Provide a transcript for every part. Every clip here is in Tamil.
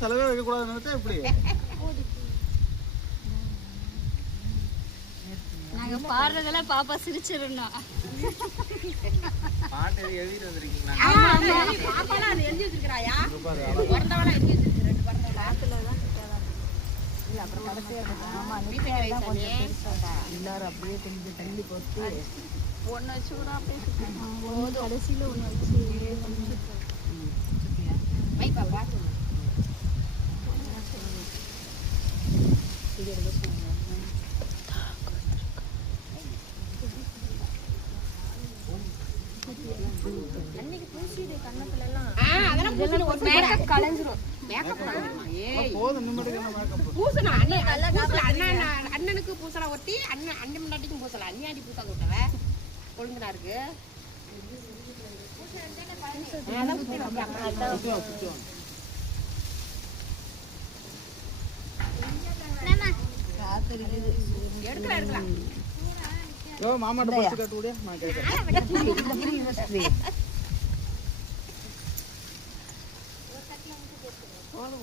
செலவே வைக்க கூடாதுன்னு எப்படி நாங்க பாடுறதெல்லாம் பாப்பா சிரிச்சிருந்தோம். பாட்டு எழுதிட்டு வந்திருக்கீங்களா? பாப்பாலாம் அது எழுதி வச்சிருக்காயா? பிறந்தவளா எழுதி வச்சிருக்கு. ரெண்டு பிறந்தவளா காத்துல தான் இல்ல அப்புறம் கடைசியா ஆமா வீட்டு வயசானே எல்லாரும் அப்படியே கொஞ்சம் தள்ளி போட்டு ஒன்று வச்சு கூட அப்படியே போதும். கடைசியில் ஒன்று வச்சு வை பாப்பா. அன்னைக்கு பூசிடு கண்ணத்துல எல்லாம். அதெல்லாம் பூசிடு ஒரு மேக்கப் கலஞ்சிரும். மேக்கப் கலஞ்சிருமா? ஏய் போதும் நிம்மதிக்கு என்ன மேக்கப் பூசணும். அண்ணனுக்கு பூசலாம் ஒட்டி அண்ணன் முன்னாடிக்கும் பூசலாம். அண்ணியாடி பூசா விட்டவ கொழுந்தனா இருக்கு. எடுக்கலாம் மாமாட்ட பறிச்சு காட்டு விடியா நான் கேட்கறேன்.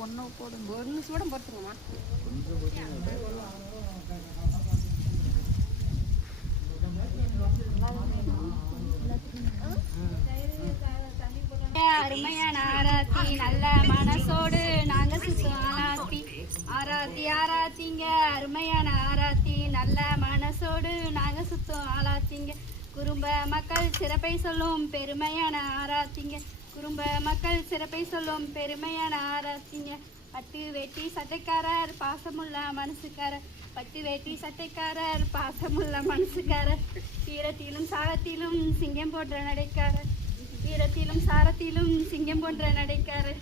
ஒன்னு போடுங்க. ஒன்னு சூடம் போட்டுருங்கம்மா. அருமையான ஆராத்தி நல்ல மனசோடு நாங்க சுத்தம் ஆராத்தி ஆராத்தி ஆராத்திங்க. அருமையான ஆராத்தி நல்ல மனசோடு நாங்க சுத்தம் ஆராத்திங்க. குறும்ப மக்கள் சிறப்பை சொல்லும் பெருமையான ஆராத்திங்க. குறும்ப மக்கள் சிறப்பை சொல்லும் பெருமையான ஆராத்திங்க. பட்டு வேட்டி சட்டைக்காரர் பாசமுள்ள மனசுக்காரர். பட்டு வேட்டி சட்டைக்காரர் பாசமுள்ள மனசுக்காரர். தீரத்திலும் சாரத்திலும் சிங்கம் போன்ற நடைக்காரர். வீரத்திலும் சாரத்திலும் சிங்கம் போன்ற நடைக்காரர்.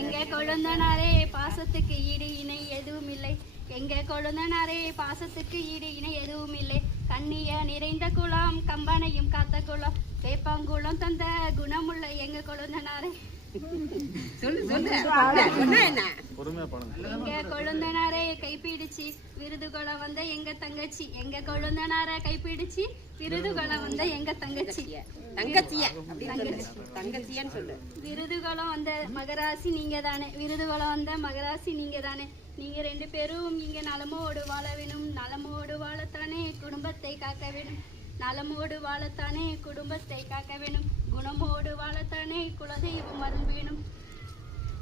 எங்க கொழுந்தனாரே பாசத்துக்கு ஈடு இணை எதுவும் இல்லை. எங்க கொழுந்தனாரே பாசத்துக்கு ஈடு இணை எதுவும் இல்லை. கண்ணிய நிறைந்த குளம் கம்பனையும் காத்த குளம் வேப்பாங்குளம் தந்த குணமுள்ள எங்க கொழுந்தனாரே. எங்க கொழுந்தனாரே கைப்பிடிச்சு விருதுகுளம் வந்த எங்க தங்கச்சி. எங்க கொழுந்தனார கைப்பிடிச்சு விருதுகுளம் வந்த எங்க தங்கச்சி. தங்கச்சியான்னு சொல்லு. விருதுகுளம் வந்த மகராசி நீங்க தானே. விருதுகுளம் வந்த மகராசி நீங்க தானே. நீங்க ரெண்டு பேரும் இங்க நலமோடு வாழ வேணும். நலமோடு வாழத்தானே குடும்பத்தை காக்க வேணும். நலமோடு வாழத்தானே குடும்பத்தை காக்க வேணும். குணமோடு வாழத்தானே குலதெய்வம் அருள் வேணும்.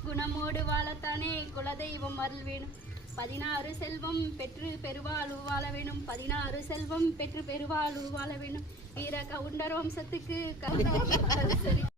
குணமோடு வாழத்தானே குலதெய்வம் அருள் வேணும். 16 செல்வம் பெற்று பெருவாழ்வு வாழ வேணும். 16 செல்வம் பெற்று பெருவாழ்வு வாழ வேணும். வீர கவுண்டர் வம்சத்துக்கு கவுண்டர்